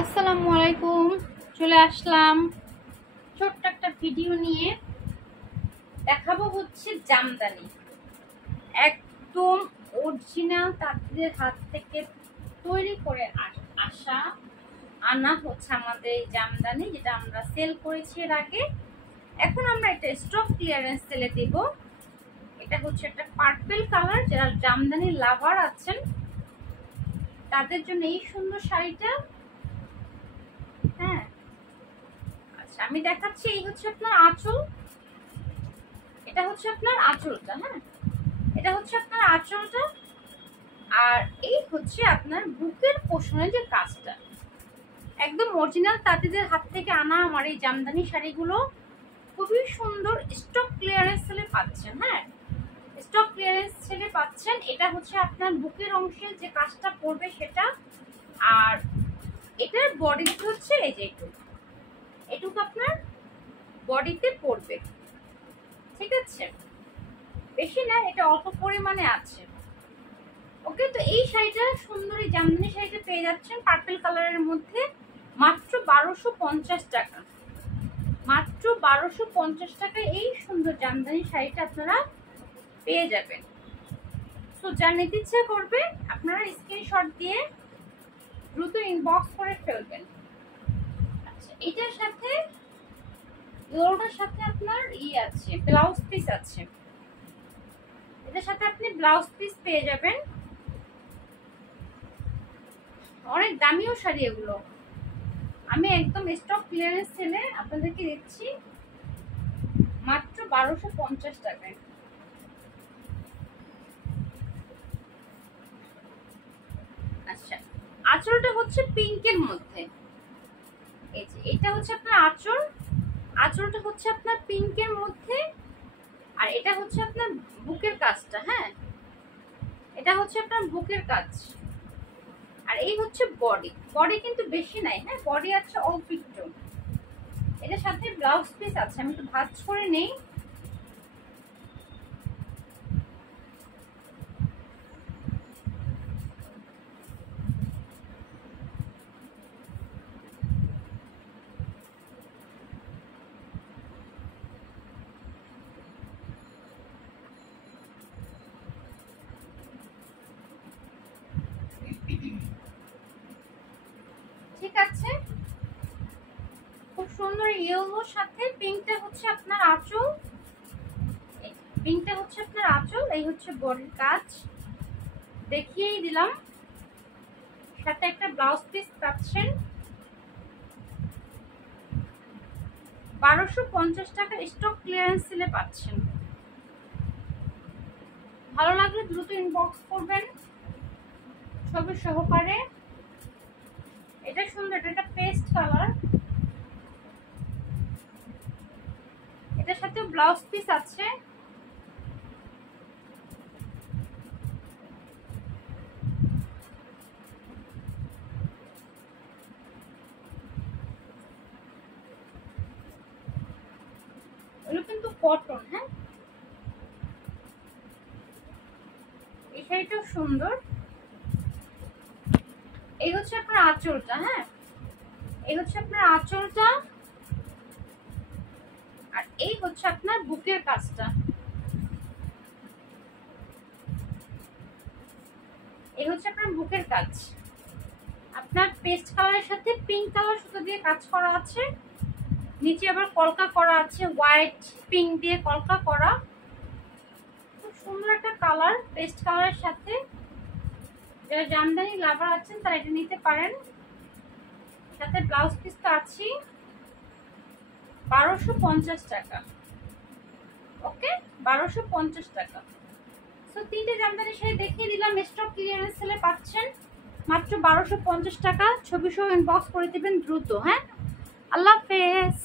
আসসালামু আলাইকুম। চলে আসলাম ছোট্ট একটা ভিডিও নিয়ে। দেখাবো হচ্ছে জামদানি, একদম অরিজিনাল তাঁতিদের হাত থেকে তৈরি করে আনা হচ্ছে আমাদের এই জামদানি, যেটা আমরা সেল করেছি এর আগে। এখন আমরা এটা স্টক ক্লিয়ারেন্স সেলে দেব। এটা হচ্ছে একটা পার্পল কালার। যারা জামদানি লাভার আছেন তাদের জন্য এই সুন্দর শাড়িটা। হ্যাঁ, আচ্ছা আমি দেখাচ্ছি। এই হচ্ছে আপনার আঁচল, এটা হচ্ছে আপনার আঁচলটা। হ্যাঁ, এটা হচ্ছে আপনার আঁচলটা। আর এই হচ্ছে আপনার বুকের পোষণের যে কাজটা, একদম অরিজিনাল তাঁতিদের হাত থেকে আনা আমার এই জামদানি শাড়িগুলো খুবই সুন্দর। স্টক ক্লিয়ারেন্স সেলে পাচ্ছেন। হ্যাঁ, স্টক ক্লিয়ারেন্স সেলে পাচ্ছেন। এটা হচ্ছে আপনার বুকের অংশে যে কাজটা পড়বে সেটা। আর এটার বডিতে হচ্ছে এই যে এটুকু আপনার বডিতে পড়বে। ঠিক আছে, বেশি না, এটা অল্প পরিমাণে আছে। ওকে, তো এই শাড়িটা সুন্দর, এই জামদানি শাড়িটা পেয়ে যাচ্ছেন পার্পল কালারের মধ্যে মাত্র 1250 টাকা। মাত্র 1250 টাকায় এই সুন্দর জামদানি শাড়িটা আপনারা পেয়ে যাবেন। তো যা নিতে ইচ্ছে করবে আপনারা স্ক্রিনশট দিয়ে দ্রুত ইনবক্স করে ফেলবেন। আচ্ছা, এটার সাথে ইয়োটার সাথে আপনার আছে, ব্লাউজ পিস আছে। এটার সাথে আপনি ব্লাউজ পিস পেয়ে যাবেন। অনেক দামিও শাড়ি এগুলো। আমি একদম স্টক ক্লিয়ারেন্স সেলে আপনাদেরকে দিচ্ছি মাত্র 1250 টাকায়। আচ্ছা, আঁচলটা হচ্ছে পিঙ্কের মধ্যে। এই যে এটা হচ্ছে আপনার আঁচল, আঁচলটা হচ্ছে আপনার পিঙ্কের মধ্যে। আর এটা হচ্ছে আপনার বুকের কাজটা। হ্যাঁ, এটা হচ্ছে আপনার বুকের কাজ। আর এই হচ্ছে বডি। বডি কিন্তু বেশি নাই। হ্যাঁ, বডি আছে অল্প একটু। এটার সাথে ব্লাউজ পিস আছে। আমি একটু ভাঁজ করে নেই। ঠিক আছে, খুব সুন্দর ইয়েলোর সাথে পিঙ্কটা হচ্ছে আপনার আঁচল। পিঙ্কটা হচ্ছে আপনার আঁচল। এই হচ্ছে বডির কাজ, দেখিয়েই দিলাম। সাথে একটা ব্লাউজ পিস পাচ্ছেন। 1250 টাকার স্টক ক্লিয়ারেন্স সেলে পাচ্ছেন। ভালো লাগলে দ্রুত ইনবক্স করবেন ছবি সহকারে। এটা সুন্দর, এটা পেস্ট কালার। এটার সাথে ব্লাউজ পিস আছে। এগুলো কিন্তু কটন। হ্যাঁ, এই শাড়িটাও সুন্দর। এই হচ্ছে আপনার আঁচলটা। হ্যাঁ, এই হচ্ছে আপনার আঁচলটা। আর এই হচ্ছে আপনার বুকের কাজটা। এই হচ্ছে আপনার বুকের কাজ। আপনার পেস্ট কালারের সাথে পিঙ্ক কালার সুতো দিয়ে কাজ করা আছে। নিচে আবার কলকা করা আছে, হোয়াইট পিঙ্ক দিয়ে কলকা করা। খুব সুন্দর একটা কালার, পেস্ট কালারের সাথে। যারা জামদানি লাভার আছেন তারা এটা নিতে পারেন। সাথে ব্লাউজ পিস তো আছে। 1250 টাকা। ওকে, 1250 টাকা। তো তিনটে জামদানি শাড়ি দেখিয়ে দিলাম। স্টক ক্লিয়ারেন্স সেলে পাচ্ছেন মাত্র 1250 টাকা। ছবি সহ ইনবক্স করে দিবেন দ্রুত। হ্যাঁ, আল্লাহ হাফেজ।